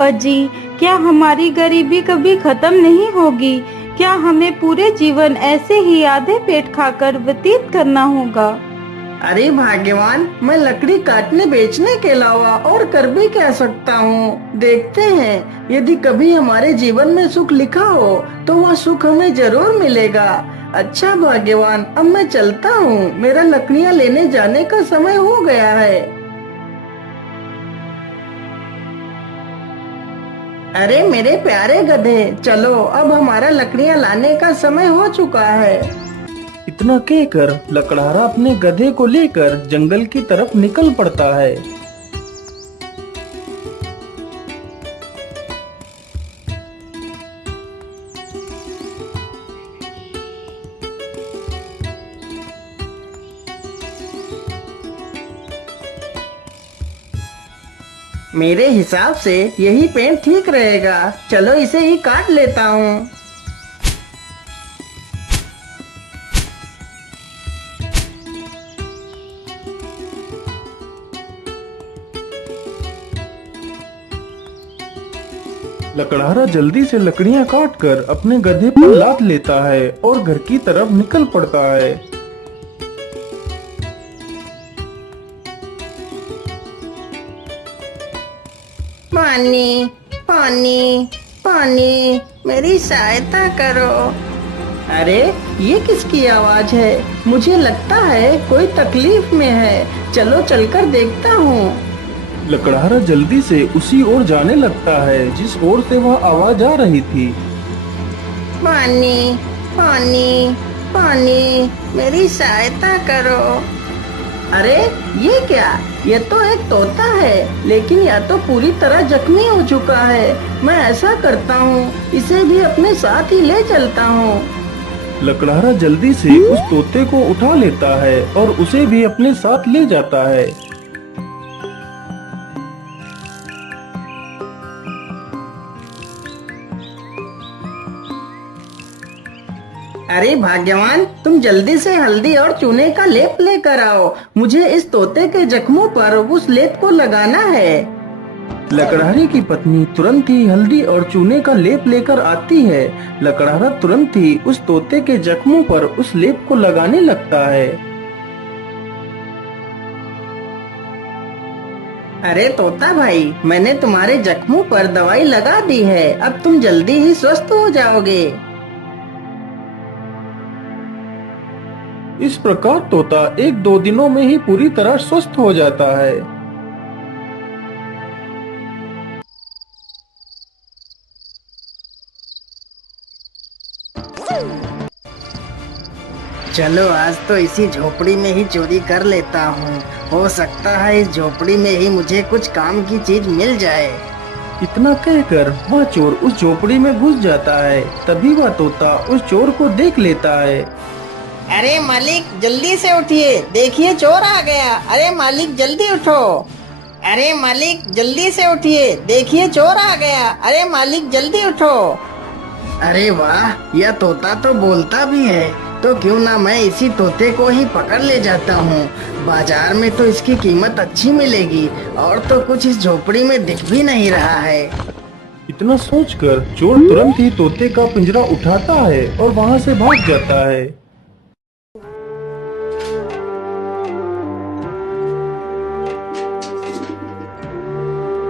अजी, क्या हमारी गरीबी कभी खत्म नहीं होगी? क्या हमें पूरे जीवन ऐसे ही आधे पेट खाकर व्यतीत करना होगा? अरे भाग्यवान, मैं लकड़ी काटने बेचने के अलावा और कर भी क्या सकता हूँ। देखते हैं, यदि कभी हमारे जीवन में सुख लिखा हो तो वह सुख हमें जरूर मिलेगा। अच्छा भाग्यवान, अब मैं चलता हूँ, मेरा लकड़ियाँ लेने जाने का समय हो गया है। अरे मेरे प्यारे गधे, चलो अब हमारा लकड़ियाँ लाने का समय हो चुका है। इतना कहकर लकड़हारा अपने गधे को लेकर जंगल की तरफ निकल पड़ता है। मेरे हिसाब से यही पेड़ ठीक रहेगा, चलो इसे ही काट लेता हूँ। लकड़हारा जल्दी से लकड़ियां काटकर अपने गधे पर लाद लेता है और घर की तरफ निकल पड़ता है। पानी पानी पानी, मेरी सहायता करो। अरे ये किसकी आवाज है? मुझे लगता है कोई तकलीफ में है, चलो चलकर देखता हूँ। लकड़हारा जल्दी से उसी ओर जाने लगता है जिस ओर से वह आवाज आ रही थी। पानी पानी पानी, मेरी सहायता करो। अरे ये क्या? ये तो एक तोता है, लेकिन यह तो पूरी तरह जख्मी हो चुका है। मैं ऐसा करता हूँ, इसे भी अपने साथ ही ले चलता हूँ। लकड़हारा जल्दी से उस तोते को उठा लेता है और उसे भी अपने साथ ले जाता है। अरे भाग्यवान, तुम जल्दी से हल्दी और चूने का लेप लेकर आओ। मुझे इस तोते के जख्मों पर उस लेप को लगाना है। लकड़हारे की पत्नी तुरंत ही हल्दी और चूने का लेप लेकर आती है। लकड़हारा तुरंत ही उस तोते के जख्मों पर उस लेप को लगाने लगता है। अरे तोता भाई, मैंने तुम्हारे जख्मों पर दवाई लगा दी है, अब तुम जल्दी ही स्वस्थ हो जाओगे। इस प्रकार तोता 1-2 दिनों में ही पूरी तरह स्वस्थ हो जाता है। चलो आज तो इसी झोपड़ी में ही चोरी कर लेता हूँ। हो सकता है इस झोपड़ी में ही मुझे कुछ काम की चीज मिल जाए। इतना कहकर वह चोर उस झोपड़ी में घुस जाता है। तभी वह तोता उस चोर को देख लेता है। अरे मालिक, जल्दी से उठिए, देखिए चोर आ गया। अरे मालिक जल्दी उठो। अरे मालिक जल्दी से उठिए, देखिए चोर आ गया। अरे मालिक जल्दी उठो। अरे वाह, यह तोता तो बोलता भी है, तो क्यों ना मैं इसी तोते को ही पकड़ ले जाता हूँ। बाजार में तो इसकी कीमत अच्छी मिलेगी, और तो कुछ इस झोपड़ी में दिख भी नहीं रहा है। इतना सोचकर चोर तुरंत ही तोते का पिंजरा उठाता है और वहाँ से भाग जाता है।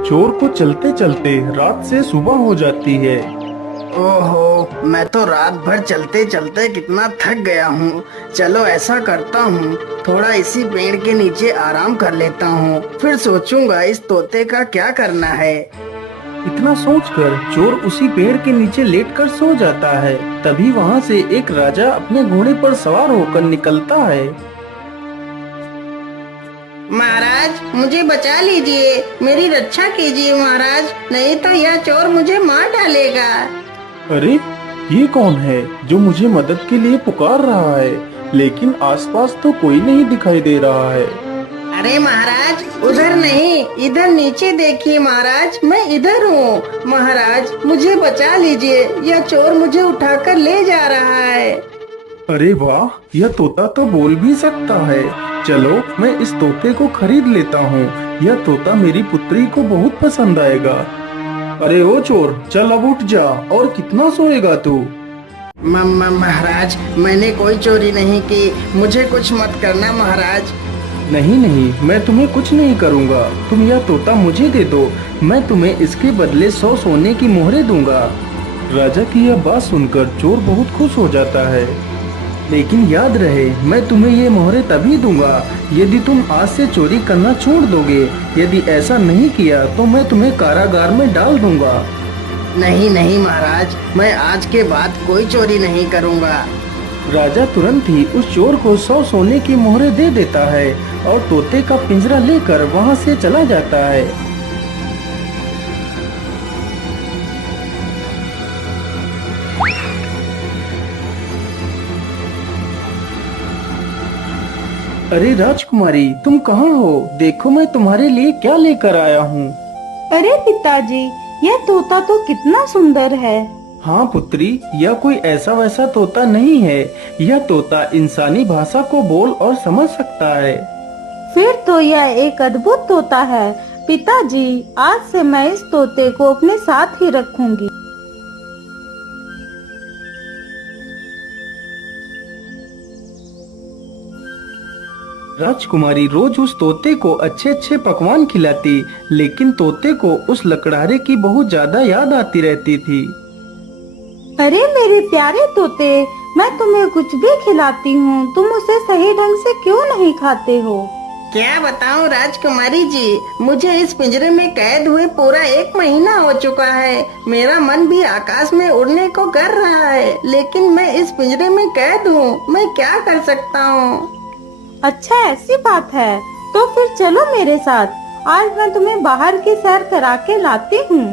चोर को चलते चलते रात से सुबह हो जाती है। ओहो, मैं तो रात भर चलते चलते कितना थक गया हूँ। चलो ऐसा करता हूँ, थोड़ा इसी पेड़ के नीचे आराम कर लेता हूँ, फिर सोचूंगा इस तोते का क्या करना है। इतना सोचकर चोर उसी पेड़ के नीचे लेटकर सो जाता है। तभी वहाँ से एक राजा अपने घोड़े पर सवार होकर निकलता है। महाराज मुझे बचा लीजिए, मेरी रक्षा कीजिए महाराज, नहीं तो यह चोर मुझे मार डालेगा। अरे ये कौन है जो मुझे मदद के लिए पुकार रहा है, लेकिन आसपास तो कोई नहीं दिखाई दे रहा है। अरे महाराज, उधर नहीं, इधर नीचे देखिए महाराज, मैं इधर हूँ। महाराज मुझे बचा लीजिए, यह चोर मुझे उठाकर ले जा रहा है। अरे वाह, यह तोता तो बोल भी सकता है। चलो मैं इस तोते को खरीद लेता हूँ, यह तोता मेरी पुत्री को बहुत पसंद आएगा। अरे ओ चोर, चल अब उठ जा। और कितना सोएगा तू? महाराज, मैंने कोई चोरी नहीं की, मुझे कुछ मत करना महाराज। नहीं नहीं, मैं तुम्हें कुछ नहीं करूँगा। तुम यह तोता मुझे दे दो, मैं तुम्हें इसके बदले 100 सोने की मोहरें दूंगा। राजा की यह बात सुनकर चोर बहुत खुश हो जाता है। लेकिन याद रहे, मैं तुम्हें ये मोहरें तभी दूंगा यदि तुम आज से चोरी करना छोड़ दोगे। यदि ऐसा नहीं किया तो मैं तुम्हें कारागार में डाल दूंगा। नहीं नहीं महाराज, मैं आज के बाद कोई चोरी नहीं करूंगा। राजा तुरंत ही उस चोर को 100 सोने की मोहरें दे देता है और तोते का पिंजरा लेकर वहां से चला जाता है। अरे राजकुमारी, तुम कहाँ हो? देखो मैं तुम्हारे लिए क्या लेकर आया हूँ। अरे पिताजी, यह तोता तो कितना सुंदर है। हाँ पुत्री, यह कोई ऐसा वैसा तोता नहीं है। यह तोता इंसानी भाषा को बोल और समझ सकता है। फिर तो यह एक अद्भुत तोता है। पिताजी, आज से मैं इस तोते को अपने साथ ही रखूंगी। राजकुमारी रोज उस तोते को अच्छे अच्छे पकवान खिलाती, लेकिन तोते को उस लकड़हारे की बहुत ज्यादा याद आती रहती थी। अरे मेरे प्यारे तोते, मैं तुम्हें कुछ भी खिलाती हूँ, तुम उसे सही ढंग से क्यों नहीं खाते हो? क्या बताऊं राजकुमारी जी, मुझे इस पिंजरे में कैद हुए पूरा 1 महीना हो चुका है। मेरा मन भी आकाश में उड़ने को कर रहा है, लेकिन मैं इस पिंजरे में कैद हूँ। मैं क्या कर सकता हूँ? अच्छा, ऐसी बात है तो फिर चलो मेरे साथ। आज मैं तुम्हें बाहर की सैर करा के लाती हूँ।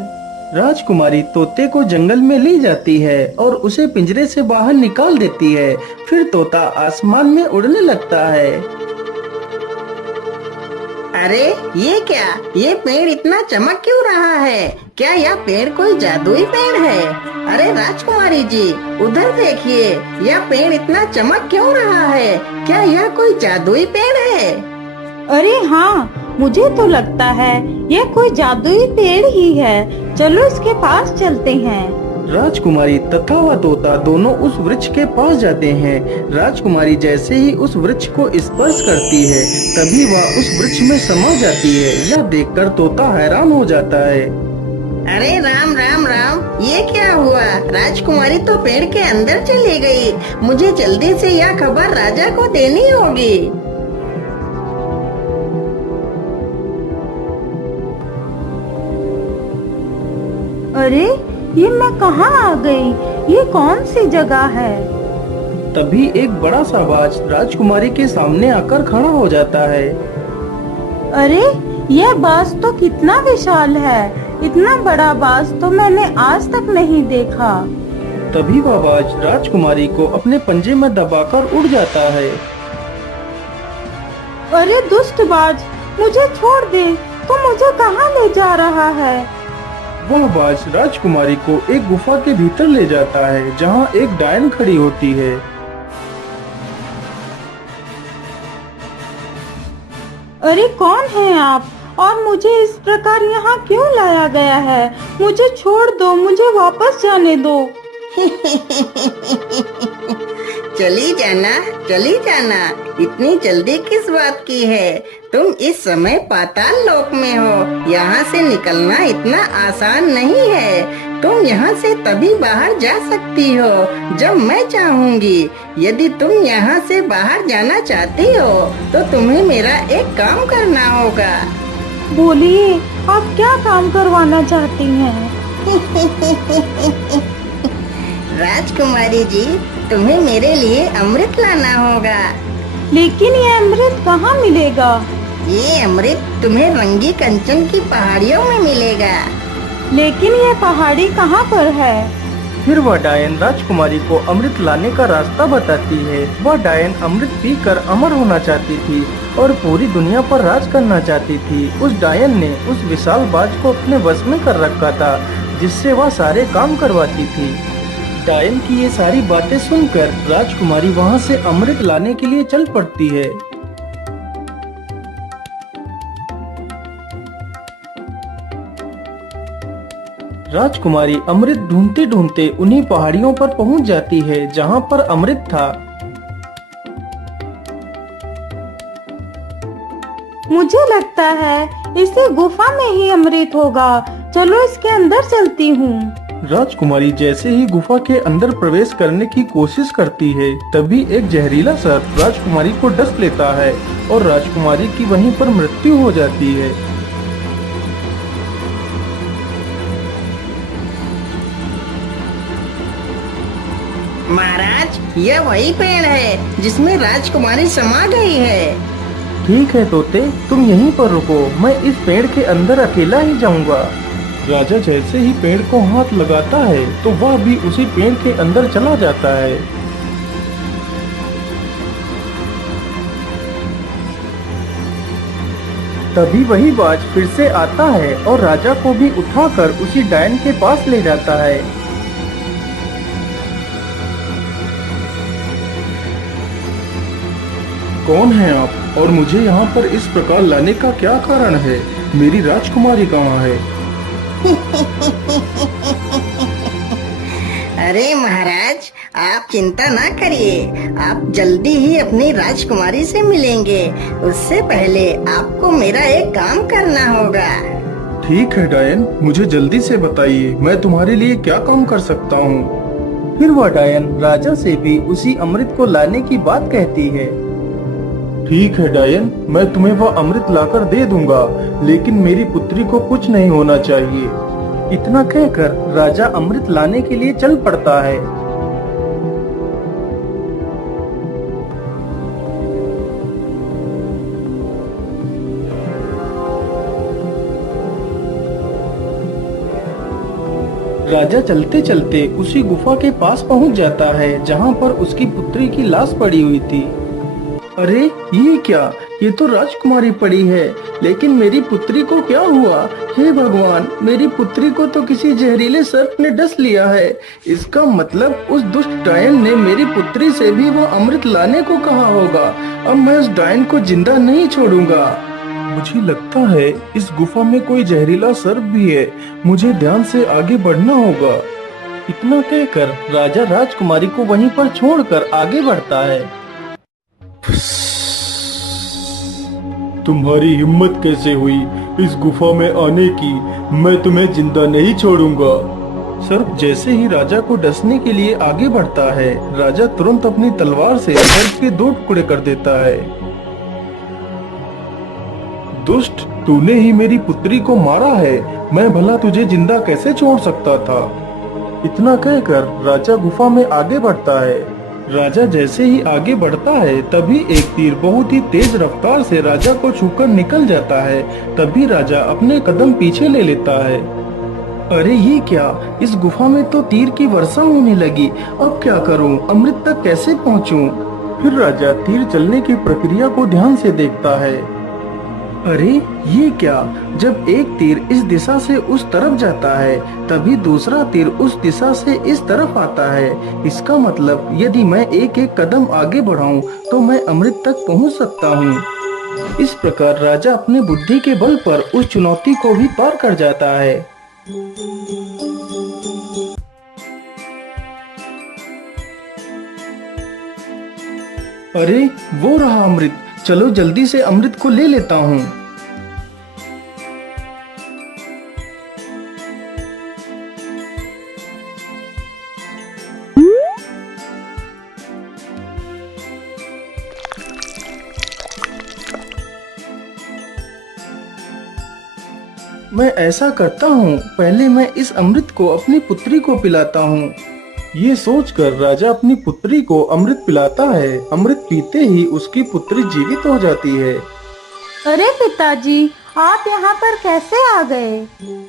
राजकुमारी तोते को जंगल में ले जाती है और उसे पिंजरे से बाहर निकाल देती है। फिर तोता आसमान में उड़ने लगता है। अरे ये क्या, ये पेड़ इतना चमक क्यों रहा है? क्या यह पेड़ कोई जादुई पेड़ है? अरे राजकुमारी जी, उधर देखिए, यह पेड़ इतना चमक क्यों रहा है? क्या यह कोई जादुई पेड़ है? अरे हाँ, मुझे तो लगता है यह कोई जादुई पेड़ ही है। चलो इसके पास चलते हैं। राजकुमारी तथा वह तोता दोनों उस वृक्ष के पास जाते हैं। राजकुमारी जैसे ही उस वृक्ष को स्पर्श करती है, तभी वह उस वृक्ष में समा जाती है। यह देखकर तोता हैरान हो जाता है। अरे राम राम राम, ये क्या हुआ? राजकुमारी तो पेड़ के अंदर चली गई। मुझे जल्दी से यह खबर राजा को देनी होगी। अरे ये मैं कहाँ आ गई? ये कौन सी जगह है? तभी एक बड़ा सा बाज राजकुमारी के सामने आकर खड़ा हो जाता है। अरे यह बाज तो कितना विशाल है। इतना बड़ा बाज तो मैंने आज तक नहीं देखा। तभी वह बाज राजकुमारी को अपने पंजे में दबाकर उड़ जाता है। अरे दुष्ट बाज, मुझे छोड़ दे। तू मुझे कहाँ ले जा रहा है? वह बाज राजकुमारी को एक गुफा के भीतर ले जाता है, जहाँ एक डायन खड़ी होती है। अरे कौन है आप और मुझे इस प्रकार यहाँ क्यों लाया गया है? मुझे छोड़ दो, मुझे वापस जाने दो। चली जाना, चली जाना, इतनी जल्दी किस बात की है? तुम इस समय पाताल लोक में हो। यहाँ से निकलना इतना आसान नहीं है। तुम यहाँ से तभी बाहर जा सकती हो जब मैं चाहूँगी। यदि तुम यहाँ से बाहर जाना चाहती हो तो तुम्हें मेरा एक काम करना होगा। बोलिए, आप क्या काम करवाना चाहती हैं? राजकुमारी जी, तुम्हें मेरे लिए अमृत लाना होगा। लेकिन ये अमृत कहाँ मिलेगा? ये अमृत तुम्हें रंगी कंचन की पहाड़ियों में मिलेगा। लेकिन ये पहाड़ी कहाँ पर है? फिर वह डायन राजकुमारी को अमृत लाने का रास्ता बताती है। वह डायन अमृत पीकर अमर होना चाहती थी और पूरी दुनिया पर राज करना चाहती थी। उस डायन ने उस विशाल बाज को अपने वश में कर रखा था, जिससे वह सारे काम करवाती थी। डायन की ये सारी बातें सुनकर राजकुमारी वहाँ से अमृत लाने के लिए चल पड़ती है। राजकुमारी अमृत ढूंढते ढूंढते उन्हीं पहाड़ियों पर पहुंच जाती है जहां पर अमृत था। मुझे लगता है इसी गुफा में ही अमृत होगा। चलो इसके अंदर चलती हूँ। राजकुमारी जैसे ही गुफा के अंदर प्रवेश करने की कोशिश करती है, तभी एक जहरीला सर्प राजकुमारी को डस लेता है और राजकुमारी की वहीं पर मृत्यु हो जाती है। महाराज, यह वही पेड़ है जिसमें राजकुमारी समा गई है। ठीक है तोते, तुम यहीं पर रुको, मैं इस पेड़ के अंदर अकेला ही जाऊंगा। राजा जैसे ही पेड़ को हाथ लगाता है तो वह भी उसी पेड़ के अंदर चला जाता है। तभी वही बाज फिर से आता है और राजा को भी उठाकर उसी डायन के पास ले जाता है। कौन है आप और मुझे यहाँ पर इस प्रकार लाने का क्या कारण है? मेरी राजकुमारी कहाँ है? अरे महाराज, आप चिंता ना करिए, आप जल्दी ही अपनी राजकुमारी से मिलेंगे। उससे पहले आपको मेरा एक काम करना होगा। ठीक है डायन, मुझे जल्दी से बताइए, मैं तुम्हारे लिए क्या काम कर सकता हूँ। फिर वह डायन राजा से भी उसी अमृत को लाने की बात कहती है। ठीक है डायन, मैं तुम्हें वह अमृत लाकर दे दूंगा, लेकिन मेरी पुत्री को कुछ नहीं होना चाहिए। इतना कहकर राजा अमृत लाने के लिए चल पड़ता है। राजा चलते चलते उसी गुफा के पास पहुंच जाता है जहां पर उसकी पुत्री की लाश पड़ी हुई थी। अरे ये क्या, ये तो राजकुमारी पड़ी है, लेकिन मेरी पुत्री को क्या हुआ? हे भगवान, मेरी पुत्री को तो किसी जहरीले सर्प ने डस लिया है। इसका मतलब उस दुष्ट डायन ने मेरी पुत्री से भी वो अमृत लाने को कहा होगा। अब मैं उस डायन को जिंदा नहीं छोड़ूंगा। मुझे लगता है इस गुफा में कोई जहरीला सर्प भी है, मुझे ध्यान से आगे बढ़ना होगा। इतना कहकर राजा राजकुमारी को वहीं पर छोड़कर आगे बढ़ता है। तुम्हारी हिम्मत कैसे हुई इस गुफा में आने की? मैं तुम्हें जिंदा नहीं छोड़ूंगा। सर्प जैसे ही राजा को डसने के लिए आगे बढ़ता है, राजा तुरंत अपनी तलवार से सर्प के 2 टुकड़े कर देता है। दुष्ट, तूने ही मेरी पुत्री को मारा है, मैं भला तुझे जिंदा कैसे छोड़ सकता था? इतना कहकर राजा गुफा में आगे बढ़ता है। राजा जैसे ही आगे बढ़ता है, तभी एक तीर बहुत ही तेज रफ्तार से राजा को छूकर निकल जाता है। तभी राजा अपने कदम पीछे ले लेता है। अरे ये क्या, इस गुफा में तो तीर की वर्षा होने लगी। अब क्या करूं, अमृत तक कैसे पहुंचूं? फिर राजा तीर चलने की प्रक्रिया को ध्यान से देखता है। अरे ये क्या, जब एक तीर इस दिशा से उस तरफ जाता है, तभी दूसरा तीर उस दिशा से इस तरफ आता है। इसका मतलब यदि मैं एक एक कदम आगे बढ़ाऊं तो मैं अमृत तक पहुंच सकता हूं। इस प्रकार राजा अपने बुद्धि के बल पर उस चुनौती को भी पार कर जाता है। अरे वो रहा अमृत, चलो जल्दी से अमृत को ले लेता हूँ। मैं ऐसा करता हूँ, पहले मैं इस अमृत को अपनी पुत्री को पिलाता हूँ। ये सोचकर राजा अपनी पुत्री को अमृत पिलाता है। अमृत पीते ही उसकी पुत्री जीवित हो जाती है। अरे पिताजी, आप यहाँ पर कैसे आ गए?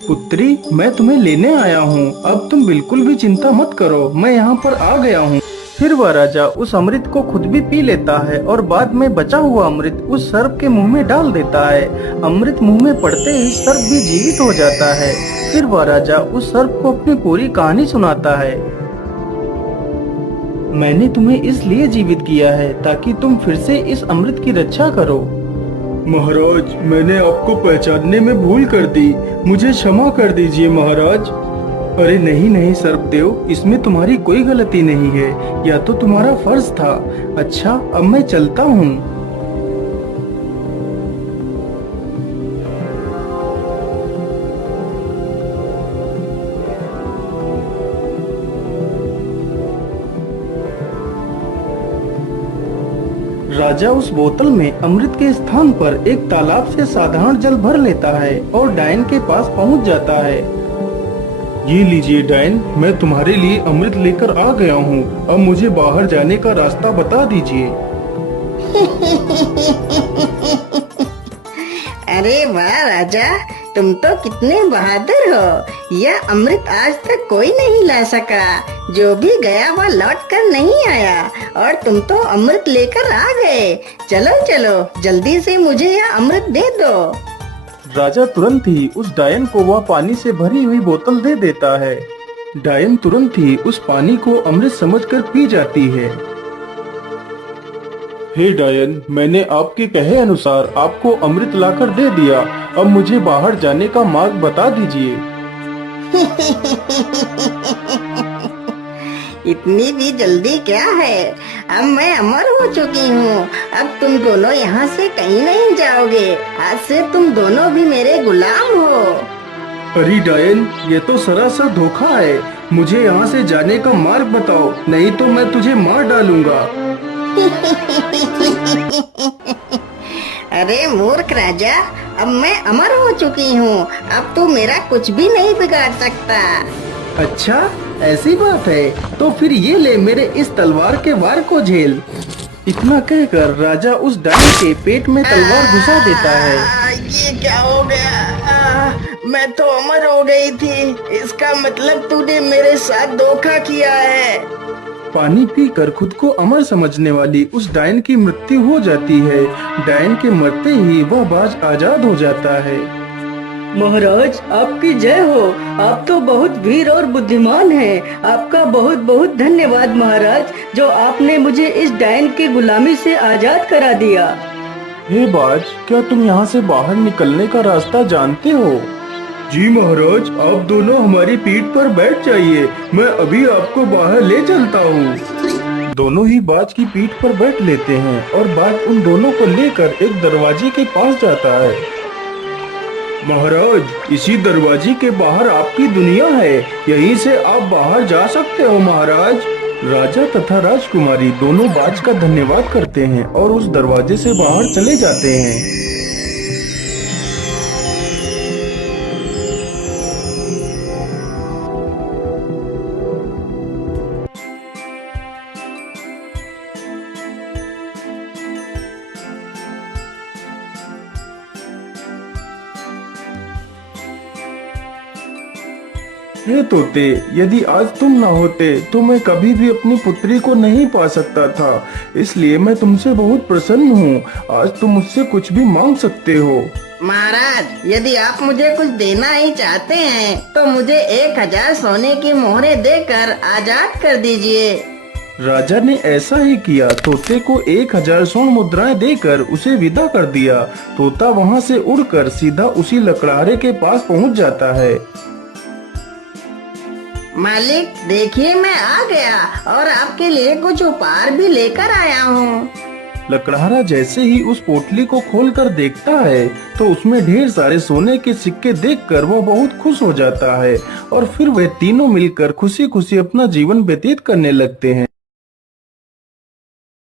पुत्री, मैं तुम्हें लेने आया हूँ, अब तुम बिल्कुल भी चिंता मत करो, मैं यहाँ पर आ गया हूँ। फिर वह राजा उस अमृत को खुद भी पी लेता है और बाद में बचा हुआ अमृत उस सर्प के मुंह में डाल देता है। अमृत मुंह में पड़ते ही सर्प भी जीवित हो जाता है। फिर वह राजा उस सर्प को अपनी पूरी कहानी सुनाता है। मैंने तुम्हें इसलिए जीवित किया है ताकि तुम फिर से इस अमृत की रक्षा करो। महाराज, मैंने आपको पहचानने में भूल कर दी, मुझे क्षमा कर दीजिए महाराज। अरे नहीं नहीं सर्पदेव, इसमें तुम्हारी कोई गलती नहीं है, या तो तुम्हारा फर्ज था। अच्छा, अब मैं चलता हूँ। राजा उस बोतल में अमृत के स्थान पर एक तालाब से साधारण जल भर लेता है और डायन के पास पहुंच जाता है। ये लीजिए डायन, मैं तुम्हारे लिए अमृत लेकर आ गया हूँ। अब मुझे बाहर जाने का रास्ता बता दीजिए। अरे वाह राजा, तुम तो कितने बहादुर हो। यह अमृत आज तक कोई नहीं ला सका। जो भी गया वह लौट कर नहीं आया, और तुम तो अमृत लेकर आ गए। चलो चलो, जल्दी से मुझे यह अमृत दे दो। राजा तुरंत ही उस डायन को वह पानी से भरी हुई बोतल दे देता है। डायन तुरंत ही उस पानी को अमृत समझकर पी जाती है। हे डायन, मैंने आपके कहे अनुसार आपको अमृत लाकर दे दिया। अब मुझे बाहर जाने का मार्ग बता दीजिए। इतनी भी जल्दी क्या है? अब मैं अमर हो चुकी हूँ। अब तुम दोनों यहाँ से कहीं नहीं जाओगे। आज से तुम दोनों भी मेरे गुलाम हो। अरे डायन, ये तो सरासर धोखा है। मुझे यहाँ से जाने का मार्ग बताओ, नहीं तो मैं तुझे मार डालूंगा। अरे मूर्ख राजा, अब मैं अमर हो चुकी हूँ। अब तू मेरा कुछ भी नहीं बिगाड़ सकता। अच्छा, ऐसी बात है, तो फिर ये ले मेरे इस तलवार के वार को झेल। इतना कहकर राजा उस डायन के पेट में तलवार घुसा देता है। ये क्या हो गया? मैं तो अमर हो गई थी। इसका मतलब तूने मेरे साथ धोखा किया है। पानी पीकर खुद को अमर समझने वाली उस डायन की मृत्यु हो जाती है। डायन के मरते ही वह बाज आजाद हो जाता है। महाराज, आपकी जय हो। आप तो बहुत वीर और बुद्धिमान हैं। आपका बहुत बहुत धन्यवाद महाराज, जो आपने मुझे इस डायन की गुलामी से आजाद करा दिया। हे बाज, क्या तुम यहाँ से बाहर निकलने का रास्ता जानते हो? जी महाराज, आप दोनों हमारी पीठ पर बैठ जाइए, मैं अभी आपको बाहर ले चलता हूँ। दोनों ही बाज की पीठ पर बैठ लेते हैं और बाज उन दोनों को लेकर एक दरवाजे के पास जाता है। महाराज, इसी दरवाजे के बाहर आपकी दुनिया है, यहीं से आप बाहर जा सकते हो महाराज। राजा तथा राजकुमारी दोनों बाज का धन्यवाद करते हैं और उस दरवाजे से बाहर चले जाते हैं। हे तोते, यदि आज तुम न होते तो मैं कभी भी अपनी पुत्री को नहीं पा सकता था। इसलिए मैं तुमसे बहुत प्रसन्न हूँ। आज तुम मुझसे कुछ भी मांग सकते हो। महाराज, यदि आप मुझे कुछ देना ही चाहते हैं तो मुझे 1000 सोने की मोहरें देकर आजाद कर दीजिए। राजा ने ऐसा ही किया। तोते को 1000 स्वर्ण मुद्राएं देकर उसे विदा कर दिया। तोता वहाँ से उड़कर सीधा उसी लकड़हारे के पास पहुँच जाता है। मालिक, देखिए मैं आ गया और आपके लिए कुछ उपहार भी लेकर आया हूँ। लकड़हारा जैसे ही उस पोटली को खोलकर देखता है तो उसमें ढेर सारे सोने के सिक्के देखकर वह बहुत खुश हो जाता है और फिर वे तीनों मिलकर खुशी खुशी अपना जीवन व्यतीत करने लगते हैं।